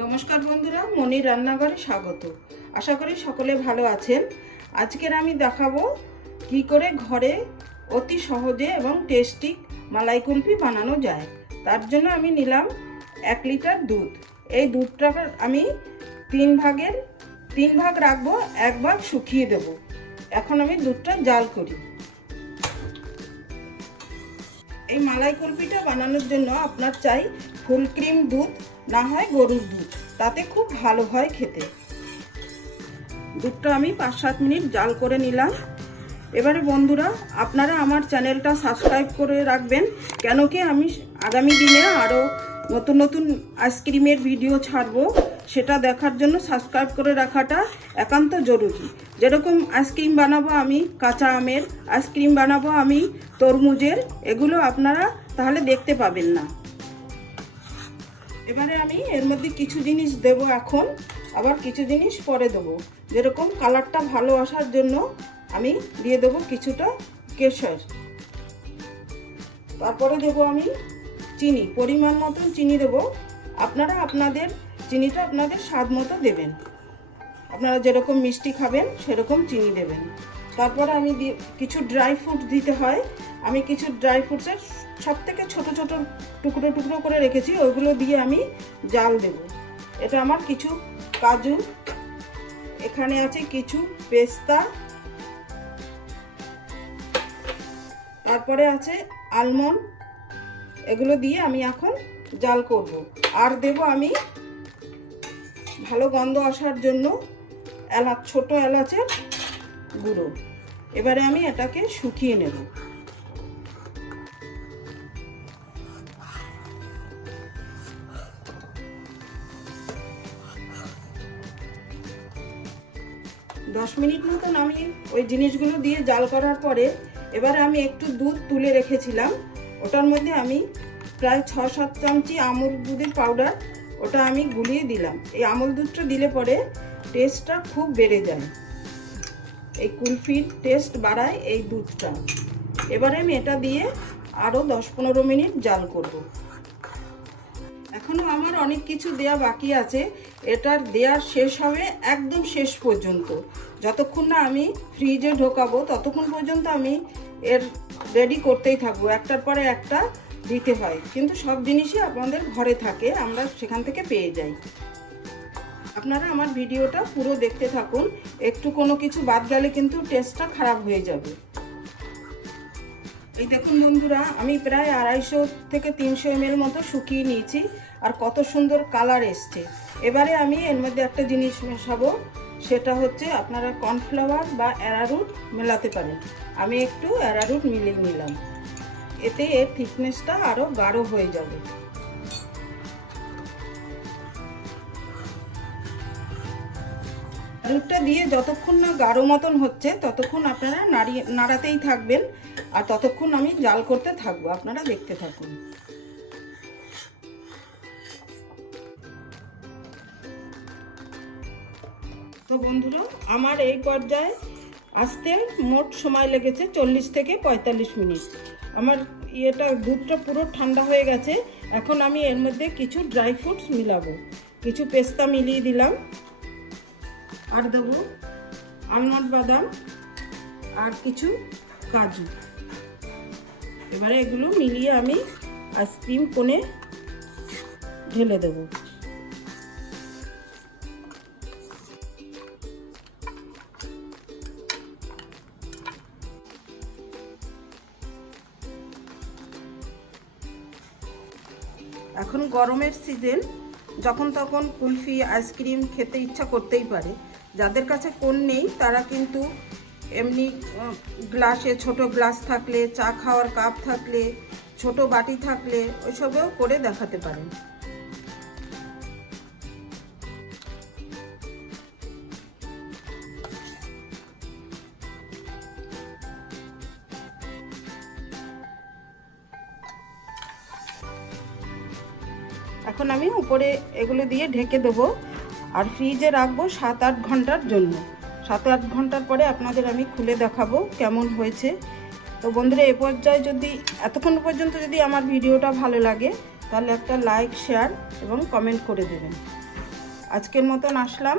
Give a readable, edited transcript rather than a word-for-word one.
নমস্কার বন্ধুরা, মনির রান্নাঘরে স্বাগত। আশা করি সকলে ভালো আছেন। আজকের আমি দেখাবো কি করে ঘরে অতি সহজে এবং টেস্টি মালাই কুলফি বানানো যায়। তার জন্য আমি নিলাম 1 লিটার দুধ। এই দুধটা আমি তিন ভাগ রাখবো, 1 ভাগ শুকিয়ে দেব। এখন আমি দুধটা জাল করি। এই মালাই কুলফিটা বানানোর জন্য আপনার চাই ফুল ক্রিম দুধ, না হয় গরুর দুধ, তাতে খুব ভালো হয় খেতে। দুধটা আমি 5-7 মিনিট জাল করে নিলাম। এবারে বন্ধুরা, আপনারা আমার চ্যানেলটা সাবস্ক্রাইব করে রাখবেন, কেন কি আমি আগামী দিনে আরও নতুন নতুন আইসক্রিমের ভিডিও ছাড়বো। সেটা দেখার জন্য সাবস্ক্রাইব করে রাখাটা একান্ত জরুরি। যেরকম আইসক্রিম বানাবো আমি কাঁচা আমের, আইসক্রিম বানাবো আমি তরমুজের, এগুলো আপনারা তাহলে দেখতে পাবেন না। এবারে আমি এর মধ্যে কিছু জিনিস দেব এখন, আবার কিছু জিনিস পরে দেবো। যেরকম কালারটা ভালো আসার জন্য আমি দিয়ে দেবো কিছুটা কেশর। তারপরে দেবো আমি চিনি, পরিমাণ মতন চিনি দেবো। আপনারা চিনিটা আপনাদের স্বাদ মতো দেবেন। আপনারা যেরকম মিষ্টি খাবেন সেরকম চিনি দেবেন। তারপরে আমি কিছু ড্রাই ফ্রুট দিতে হয়। আমি কিছু ড্রাই ফ্রুটসের সবথেকে ছোট ছোট টুকরো টুকরো করে রেখেছি, ওইগুলো দিয়ে আমি জাল দেব। এটা আমার কিছু কাজু, এখানে আছে কিছু পেস্তা, তারপরে আছে আলমন্ড। এগুলো দিয়ে আমি এখন জাল করব। আর দেব আমি ভালো গন্ধ আসার জন্য ছোট এলাচের গুঁড়ো। এবারে আমি এটাকে শুকিয়ে নেব। দশ মিনিট মতন আমি ওই জিনিসগুলো দিয়ে জাল করার পরে এবারে আমি একটু দুধ তুলে রেখেছিলাম, ওটার মধ্যে আমি প্রায় 6-7 চামচি আমুল দুধের পাউডার, ওটা আমি গুলিয়ে দিলাম। এই আমুল দুধটা দিলে পরে টেস্টটা খুব বেড়ে যায়, এই কুলফির টেস্ট বাড়ায় এই দুধটা। এবারে আমি এটা দিয়ে আরও 10-15 মিনিট জাল করব। এখনও আমার অনেক কিছু দেয়া বাকি আছে। এটার দেয়া শেষ হবে একদম শেষ পর্যন্ত। যতক্ষণ না আমি ফ্রিজে ঢোকাবো ততক্ষণ পর্যন্ত আমি এর রেডি করতেই থাকবো। একটার পরে একটা দিতে হয়, কিন্তু সব জিনিসই আপনাদের ঘরে থাকে, আমরা সেখান থেকে পেয়ে যাই। আপনারা আমার ভিডিওটা পুরো দেখতে থাকুন। একটু কোনো কিছু বাদ গেলে কিন্তু টেস্টটা খারাপ হয়ে যাবে। এই দেখুন বন্ধুরা, আমি প্রায় 250 থেকে 300 ml মতো শুকিয়ে নিয়েছি, আর কত সুন্দর কালার এসছে। এবারে আমি এর মধ্যে একটা জিনিস মেশাবো, সেটা হচ্ছে আপনারা কর্নফ্লাওয়ার বা অ্যারারুট মেলাতে পারেন। আমি একটু অ্যারারুট মিলিয়ে নিলাম, এতে এর থিকনেসটা আরও গাঢ় হয়ে যাবে। দুধটা দিয়ে যতক্ষণ না গাঢ় মতন হচ্ছে ততক্ষণ আপনারা নাড়াতেই থাকবেন, আর ততক্ষণ আমি জাল করতে থাকবো। আপনারা দেখতে থাকুন। তো বন্ধুরা, আমার এই পর্যায়ে আসতে মোট সময় লেগেছে 40 থেকে 45 মিনিট। আমার দুধটা পুরো ঠান্ডা হয়ে গেছে। এখন আমি এর মধ্যে কিছু ড্রাই ফ্রুটস মিলাবো। কিছু পেস্তা মিলিয়ে দিলাম, আর দেবো আলমন্ড বাদাম, আর কিছু কাজু। এবারে এগুলো মিলিয়ে আমি আইসক্রিম কোণে ঢেলে দেব। এখন গরমের সিজন, যখন তখন কুলফি আইসক্রিম খেতে ইচ্ছা করতেই পারে। যাদের কাছে কোন নেই তারা কিন্তু এমনি গ্লাসে, ছোট গ্লাস থাকলে, চা খাওয়ার কাপ থাকলে, ছোট বাটি থাকলে ওইসবেও করে দেখাতে পারেন। এখন আমি উপরে এগুলো দিয়ে ঢেকে দেবো, আর ফ্রিজে রাখবো 7-8 ঘন্টার জন্য। 7-8 ঘন্টার পরে আপনাদের আমি খুলে দেখাবো কেমন হয়েছে। তো বন্ধুরা, এ পর্যায়ে এতক্ষণ পর্যন্ত যদি আমার ভিডিওটা ভালো লাগে তাহলে একটা লাইক, শেয়ার এবং কমেন্ট করে দেবেন। আজকের মতন আসলাম।